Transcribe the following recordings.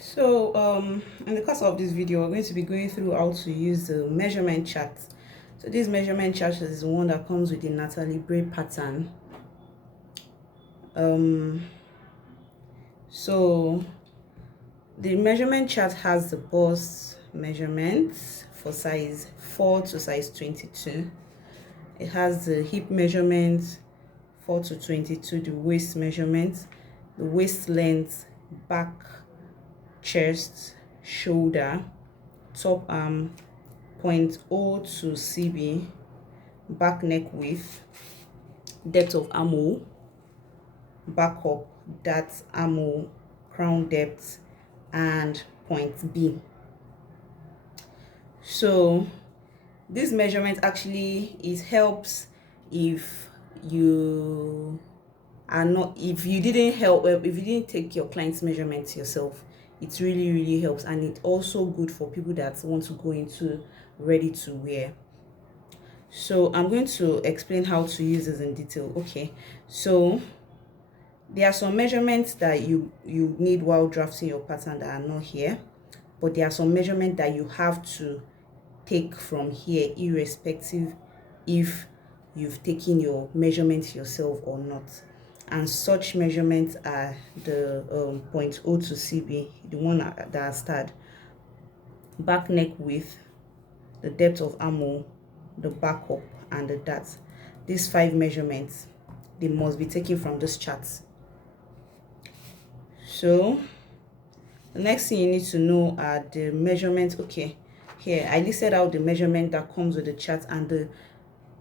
So in the course of this video, we're going to be going through how to use the measurement chart. So this measurement chart is the one that comes with the Nathalie Bray pattern. So the measurement chart has the bust measurements for size 4 to size 22. It has the hip measurement 4 to 22, the waist measurement, the waist length, back, chest, shoulder, top arm, 0.0 to CB, back neck width, depth of armhole, back up, that armhole, crown depth, and point B. So this measurement actually helps if you didn't take your client's measurements yourself. It really helps, and it's also good for people that want to go into ready to wear. So I'm going to explain how to use this in detail. Okay, so there are some measurements that you need while drafting your pattern that are not here, but there are some measurements that you have to take from here irrespective if you've taken your measurements yourself or not. And such measurements are the 0.0 to CB, the one that I started, back neck width, the depth of armhole, the back up, and the dart. These 5 measurements, they must be taken from this chart. So the next thing you need to know are the measurements. Okay, here I listed out the measurement that comes with the chart and the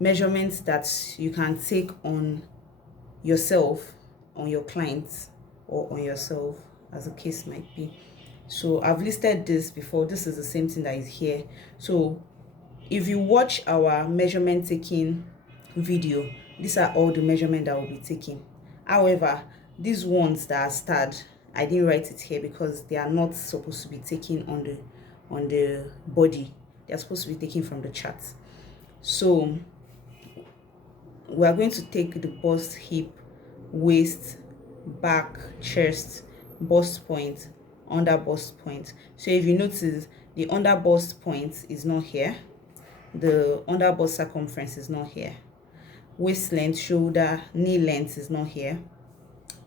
measurements that you can take on yourself, on your clients, or on yourself, as the case might be. So I've listed this before. This is the same thing that is here. So if you watch our measurement taking video, these are all the measurement that will be taken. However, these ones that are starred, I didn't write it here because they are not supposed to be taken on the body. They are supposed to be taken from the chart. So we are going to take the bust, hip, waist, back, chest, bust point, under bust point. So if you notice, the under bust point is not here, the under bust circumference is not here, waist length, shoulder, knee length is not here,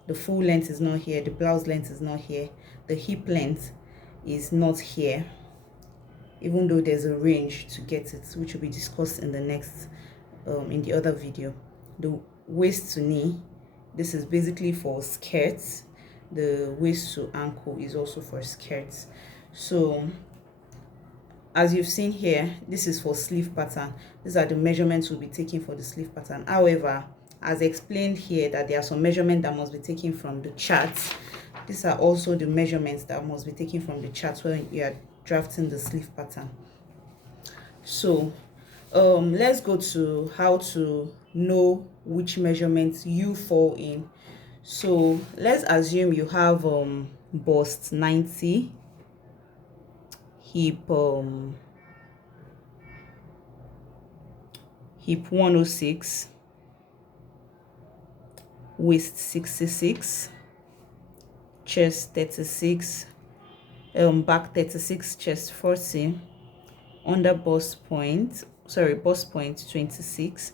the full length is not here, the blouse length is not here, the hip length is not here, even though there's a range to get it, which will be discussed in the next in the other video. The waist to knee, this is basically for skirts. The waist to ankle is also for skirts. So as you've seen here, this is for sleeve pattern. These are the measurements we'll be taking for the sleeve pattern. However, as explained here, that there are some measurements that must be taken from the charts. These are also the measurements that must be taken from the charts when you are drafting the sleeve pattern. So let's go to how to know which measurements you fall in. So let's assume you have bust 90, hip 106, waist 66, chest 36, back 36, chest 40, under bust point 26.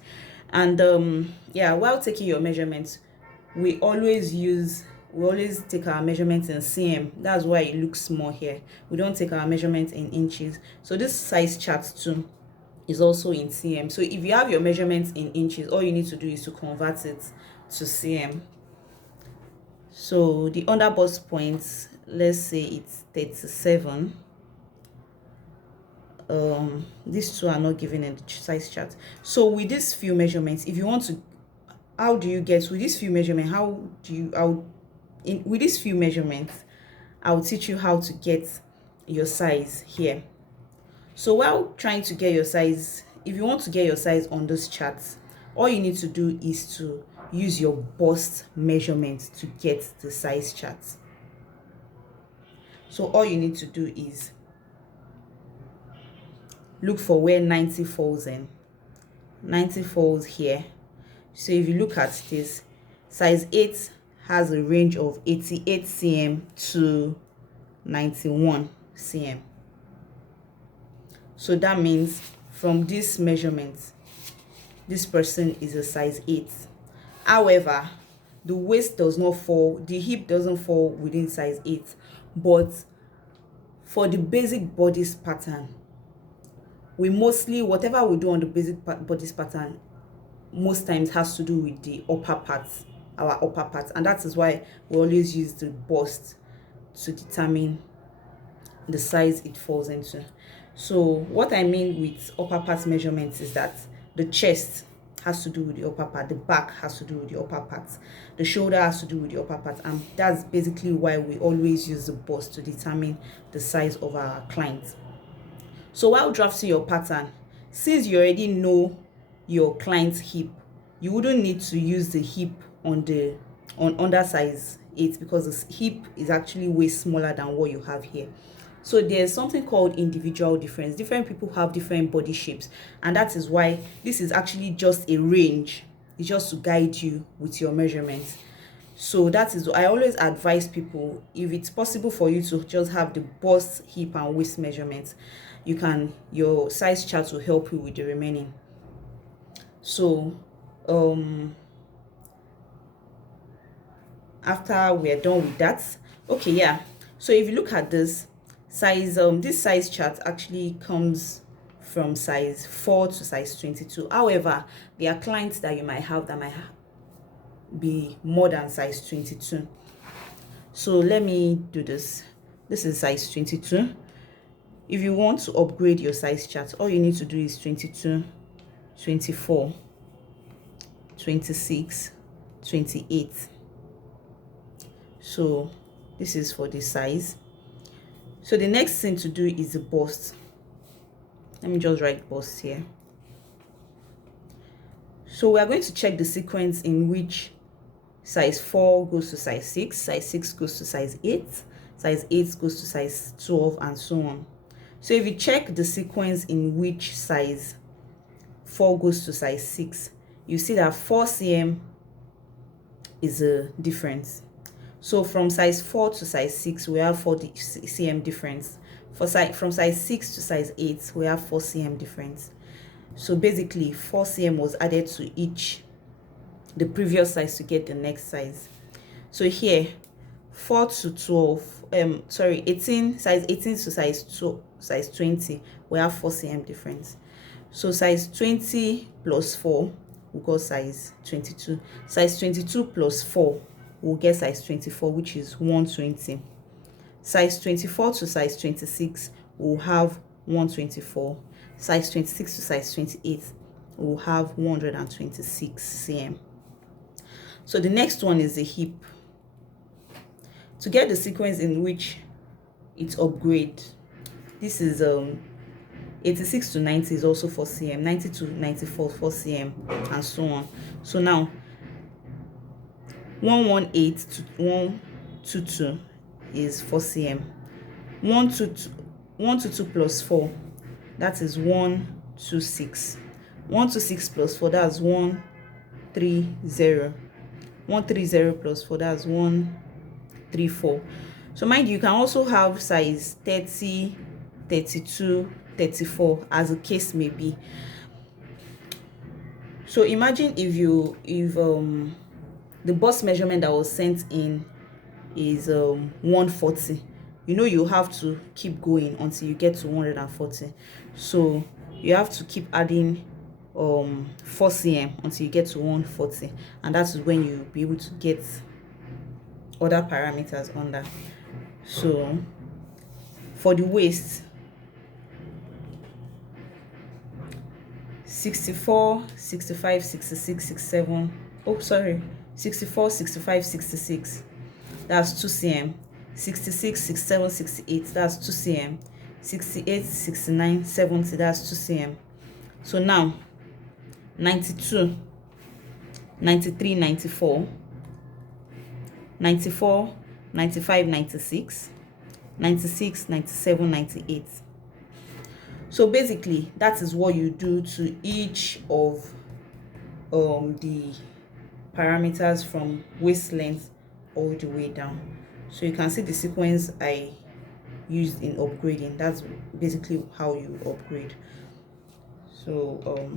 And yeah, while taking your measurements, we always take our measurements in cm. That's why it looks small here. We don't take our measurements in inches. So this size chart too is also in cm. So if you have your measurements in inches, all you need to do is to convert it to cm. So the under bust points, let's say it's 37. These two are not given in the size chart. So with these few measurements, if you want to, how do you get with these few measurements? With these few measurements, I'll teach you how to get your size here. So while trying to get your size, if you want to get your size on those charts, all you need to do is to use your bust measurement to get the size chart. So all you need to do is look for where 90 falls in. 90 falls here. So if you look at this, size 8 has a range of 88 cm to 91 cm. So that means from this measurement, this person is a size 8. However, the waist does not fall, the hip doesn't fall within size 8, but for the basic bodice pattern, we mostly, whatever we do on the basic bodice pattern, most times has to do with the upper parts, our upper parts, and that is why we always use the bust to determine the size it falls into. So what I mean with upper part measurements is that the chest has to do with the upper part, the back has to do with the upper part, the shoulder has to do with the upper part, and that's basically why we always use the bust to determine the size of our client. So while drafting your pattern, since you already know your client's hip, you wouldn't need to use the hip on under size 8, because the hip is actually way smaller than what you have here. So there's something called individual difference. Different people have different body shapes, and that is why this is actually just a range. It's just to guide you with your measurements. So that is, I always advise people, if it's possible for you to just have the bust, hip and waist measurements, your size chart will help you with the remaining. So after we're done with that, okay, yeah, so if you look at this size, this size chart actually comes from size 4 to size 22. However, there are clients that you might have that might be more than size 22. So let me do this. This is size 22. If you want to upgrade your size chart, all you need to do is 22, 24, 26, 28. So this is for the size. So the next thing to do is the bust. Let me just write bust here. So we are going to check the sequence in which size 4 goes to size 6, size 6 goes to size 8, size 8 goes to size 12, and so on. So if you check the sequence in which size 4 goes to size 6, you see that 4 cm is a difference. So from size 4 to size 6, we have 4 cm difference. From size 6 to size 8, we have 4 cm difference. So basically 4 cm was added to the previous size to get the next size. So here, 4 to 12, size 18 to size 20, we have 4 cm difference. So size 20 plus 4 will go size 22. Size 22 plus 4 will get size 24, which is 120. Size 24 to size 26 will have 124. Size 26 to size 28 will have 126 cm. So the next one is the hip. To get the sequence in which it's upgrade, this is 86 to 90 is also 4 cm, 90 to 94 4 cm, and so on. So now 118 to 122 is 4 cm. 122 plus 4, that is 126. 126 plus 4, that's 130. 130 plus 4, that's 134. So mind you can also have size 30, 32, 34, as the case may be. So imagine if the bust measurement that was sent in is 140, you have to keep going until you get to 140. So you have to keep adding 4 cm until you get to 140, and that is when you'll be able to get other parameters under. So for the waist, 64, 65, 66, 67, 64, 65, 66, that's 2 cm. 66, 67, 68, that's 2 cm. 68, 69, 70, that's 2 cm. So now 92, 93, 94, 94, 95, 96, 96, 97, 98. So basically that is what you do to each of the parameters from waist length all the way down. So you can see the sequence I used in upgrading. That's basically how you upgrade. So